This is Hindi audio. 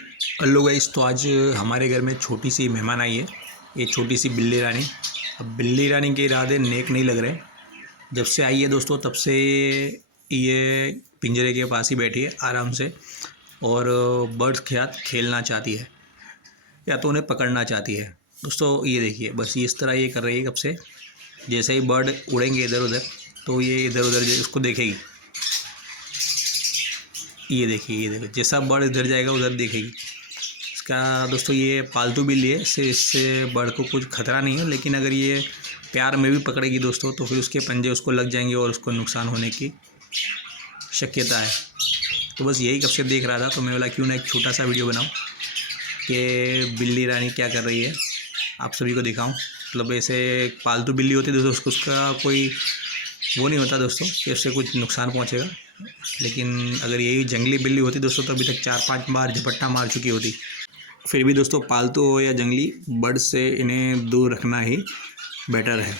हेलो गाइस, तो आज हमारे घर में छोटी सी मेहमान आई है। ये छोटी सी बिल्ली रानी। अब बिल्ली रानी के इरादे नेक नहीं लग रहे। जब से आई है दोस्तों, तब से ये पिंजरे के पास ही बैठी है आराम से, और बर्ड्स के साथ खेलना चाहती है या तो उन्हें पकड़ना चाहती है। दोस्तों ये देखिए, बस इस तरह ये कर रही है कब से। जैसे ही बर्ड उड़ेंगे इधर उधर, तो ये इधर उधर उसको देखेगी। ये देखिए, ये देखो, जैसा बर्ड इधर जाएगा उधर देखेगी। इसका दोस्तों ये पालतू बिल्ली है, इससे बर्ड को कुछ खतरा नहीं है, लेकिन अगर ये प्यार में भी पकड़ेगी दोस्तों, तो फिर उसके पंजे उसको लग जाएंगे और उसको नुकसान होने की शक्यता है। तो बस यही कब से देख रहा था, तो मैं बोला क्यों ना एक छोटा सा वीडियो बनाऊं कि बिल्ली रानी क्या कर रही है, आप सभी को दिखाऊं। मतलब ऐसे पालतू बिल्ली होती है दोस्तों, उसका कोई वो नहीं होता दोस्तों कि उससे कुछ नुकसान पहुंचेगा। लेकिन अगर यही जंगली बिल्ली होती दोस्तों, तो अभी तक 4-5 बार झपट्टा मार चुकी होती। फिर भी दोस्तों, पालतू हो या जंगली, बर्ड से इन्हें दूर रखना ही बेटर है।